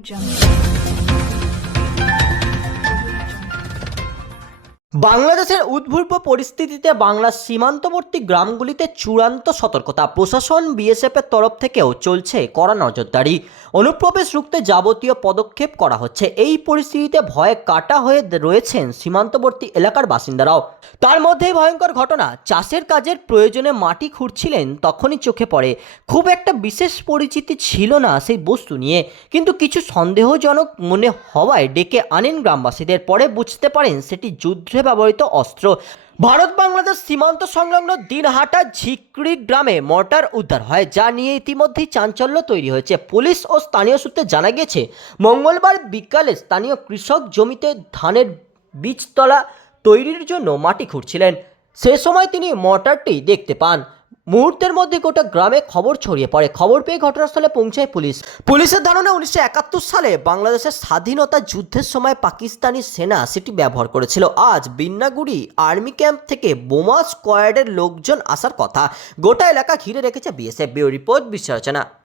jump. বাংলাদেশের উদ্ভূত পরিস্থিতিতে বাংলার সীমান্তবর্তী গ্রামগুলিতে চূড়ান্ত সতর্কতা প্রশাসন বিএসএফ এর তরফ থেকেও চলছে কড়া নজরদারি। অনুপ্রবেশ রুখতে যাবতীয় পদক্ষেপ করা হচ্ছে। এই পরিস্থিতিতে ভয়ে কাটা হয়ে রয়েছেন সীমান্তবর্তী এলাকার বাসিন্দারাও। তার মধ্যেই ভয়ঙ্কর ঘটনা, চাষের কাজের প্রয়োজনে মাটি খুঁড়ছিলেন তখনই চোখে পড়ে। খুব একটা বিশেষ পরিচিতি ছিল না সেই বস্তু নিয়ে, কিন্তু কিছু সন্দেহজনক মনে হওয়ায় ডেকে আনেন গ্রামবাসীদের। পরে বুঝতে পারেন সেটি যুদ্ধে ব্যবহৃত অস্ত্র। ভারত বাংলাদেশ সীমান্ত সংলগ্ন দিনহাটা ঝিকড়ি গ্রামে মর্টার উদ্ধার হয়, যা নিয়ে ইতিমধ্যেই চাঞ্চল্য তৈরি হয়েছে। পুলিশ ও স্থানীয় সূত্রে জানা গেছে, মঙ্গলবার বিকালে স্থানীয় কৃষক জমিতে ধানের বীজতলা তৈরির জন্য মাটি খুঁড়ছিলেন। সে সময় তিনি মর্টারটি দেখতে পান। মুহূর্তের মধ্যে গোটা গ্রামে খবর ছড়িয়ে পড়ে। খবর পেয়ে ঘটনাস্থলে পৌঁছায় পুলিশ। পুলিশের ধারণা, উনিশশো একাত্তর সালে বাংলাদেশের স্বাধীনতা যুদ্ধের সময় পাকিস্তানি সেনা সেটি ব্যবহার করেছিল। আজ বিন্নাগুড়ি আর্মি ক্যাম্প থেকে বোমা স্কোয়াডের লোকজন আসার কথা। গোটা এলাকা ঘিরে রেখেছে বিএসএফ। রিপোর্ট বিশ্লেষণা